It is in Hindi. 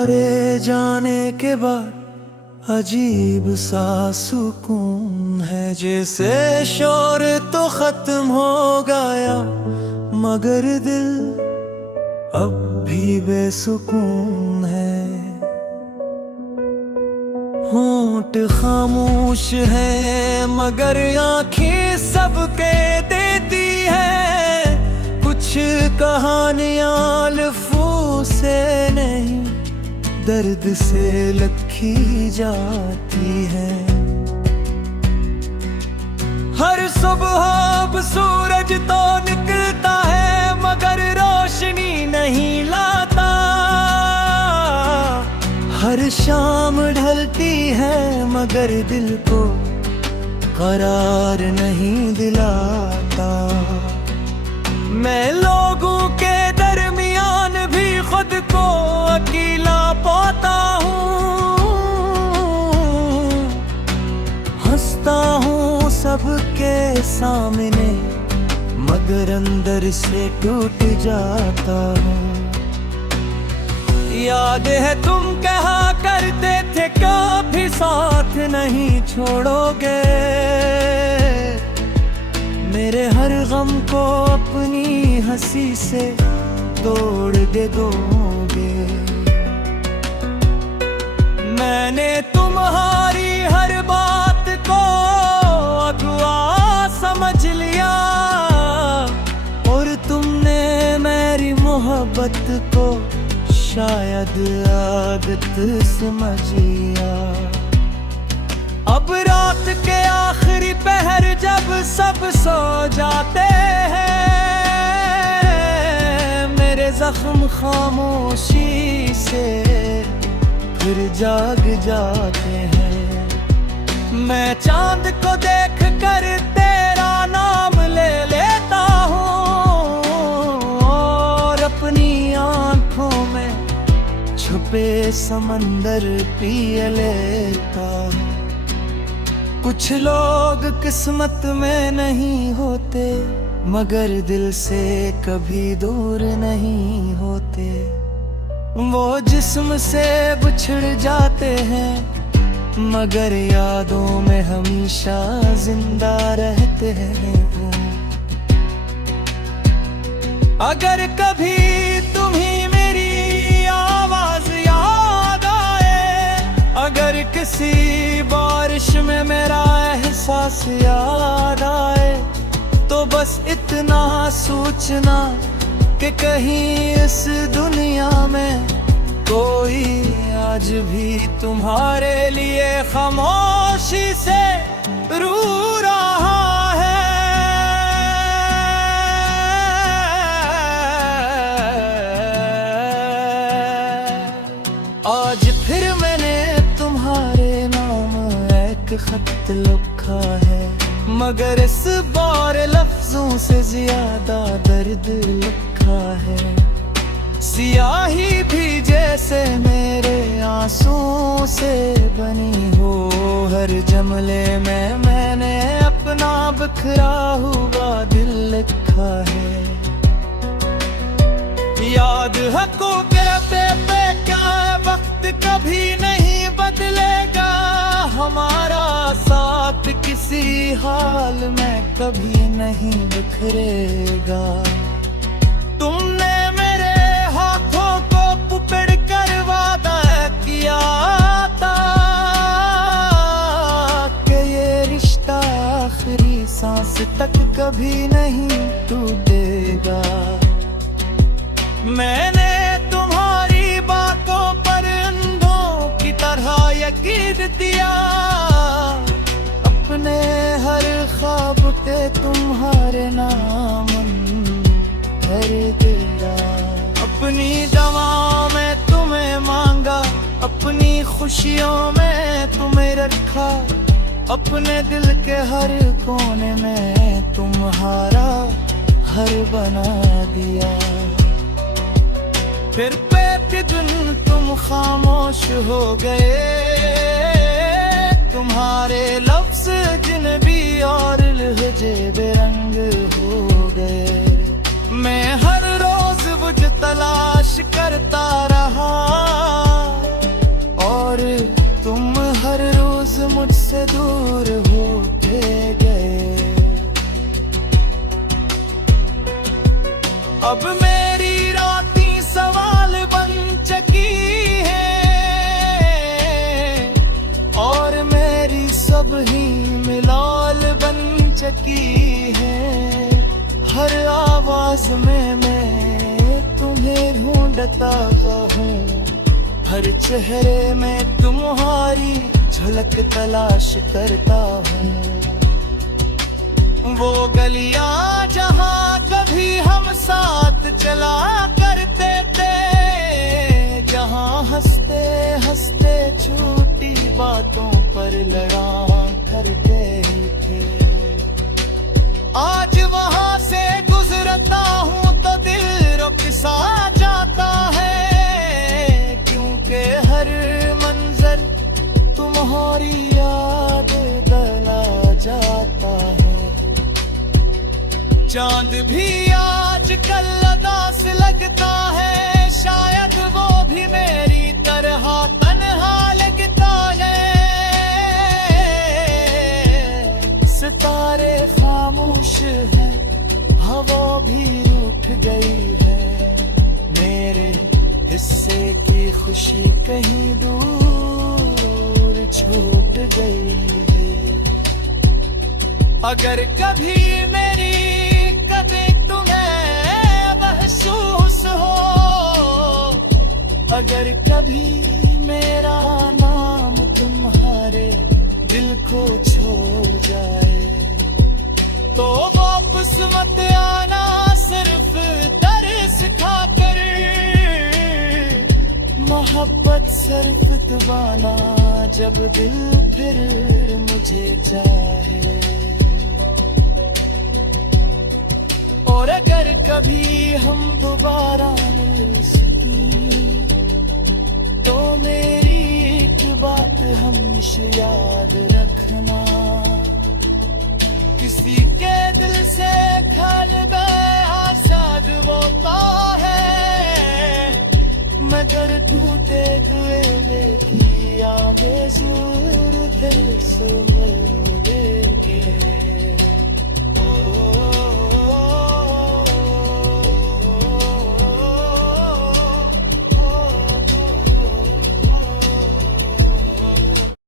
तुम्हारे जाने के बाद अजीब सा सुकून है। जैसे शोर तो खत्म हो गया मगर दिल अब भी बेसुकून है। होंठ खामोश है मगर आँखें सबके देती है। कुछ कहानियाँ लफ्ज़ों से नहीं दर्द से लिखी जाती है। हर सुबह अब सूरज तो निकलता है मगर रोशनी नहीं लाता। हर शाम ढलती है मगर दिल को करार नहीं दिलाता। मैं लोगों के दरमियान भी खुद को अकेला पाता हूँ। हंसता हूँ सबके सामने मगर अंदर से टूट जाता हूँ। याद है तुम कहा करते थे कभी साथ नहीं छोड़ोगे। मेरे हर गम को अपनी हंसी से तोड़ दे दोगे। मैंने तुम्हारी हर बात को अगवा समझ लिया और तुमने मेरी मोहब्बत को शायद आदत समझ लिया। अब रात के आखिरी पहर जब सब सो जाते हैं मेरे जख्म खामोशी से फिर जाग जाते हैं। मैं चांद को देख कर तेरा नाम ले लेता हूँ और अपनी आँखों में छुपे समंदर पी लेता हूँ। कुछ लोग किस्मत में नहीं होते मगर दिल से कभी दूर नहीं होते। वो जिस्म से बिछड़ जाते हैं मगर यादों में हमेशा जिंदा रहते हैं। अगर कभी तुम्हें मेरी आवाज याद आए, अगर किसी बारिश में मेरा एहसास याद आए, तो बस इतना सोचना कि कहीं इस दुनिया में कोई आज भी तुम्हारे लिए खामोशी से रो रहा है। आज फिर मैंने तुम्हारे नाम एक खत लिखा है मगर इस बार लफ्जों से ज्यादा दर्द लिखा है। सियाही भी जैसे मेरे आंसुओं से बनी हो, हर जमले में मैंने अपना बिखरा हुआ दिल लिखा है। याद हको कहते पे क्या वक्त कभी नहीं बदलेगा, हमारा साथ किसी हाल में कभी नहीं बिखरेगा। तुमने मेरे हाथों को पकड़ कर वादा किया था कि ये रिश्ता आखिरी सांस तक कभी नहीं टूटेगा। मैंने तुम्हारी बातों पर अंधों की तरह यकीन दिया, अपने हर ख्वाब पे तुम्हारे नाम भर दिया। अपनी दवाओं में तुम्हें मांगा, अपनी खुशियों में तुम्हें रखा, अपने दिल के हर कोने में तुम्हारा घर बना दिया। फिर बेखुद तुम खामोश हो गए, तुम्हारे लफ्ज जिन भी और लहजे बेरंग हो गए। मैं हर रोज वो तलाश करता रहा, मुझसे दूर होते गए। अब मेरी रातें सवाल बन चुकी है और मेरी सब ही मिलाल बन चुकी है। हर आवाज में मैं तुम्हें ढूंढता हूँ, हर चेहरे में तुम्हारी झलक तलाश करता हूँ। वो गलियां जहाँ कभी हम साथ चला करते थे, जहाँ हंसते हंसते छोटी बातों पर लड़ा करते थे। आज वहाँ से गुजरता हूँ तो दिल रुक सा जाता है, क्योंकि हर मंजर तुम्हारी याद दिला जाता है। चांद भी आज कल उदास लगता है, शायद वो भी मेरी तरह तन्हा लगता है। सितारे खामोश हैं, हवा भी रूठ गई है, मेरे हिस्से की खुशी कहीं दूर छूट गई है। अगर कभी मेरी कभी तुम्हें महसूस हो, अगर कभी मेरा नाम तुम्हारे दिल को छोड़ जाए, तो वापस मत आना सिर्फ तरस खाकर। मोहब्बत सिर्फ दबाना जब दिल फिर मुझे चाहे। और अगर कभी हम दोबारा मिल सकें, तो मेरी एक बात हमेशा याद रखना, किसी के दिल से क़ल्ब आसाद होता है, मगर टूटे हुए की आवेज़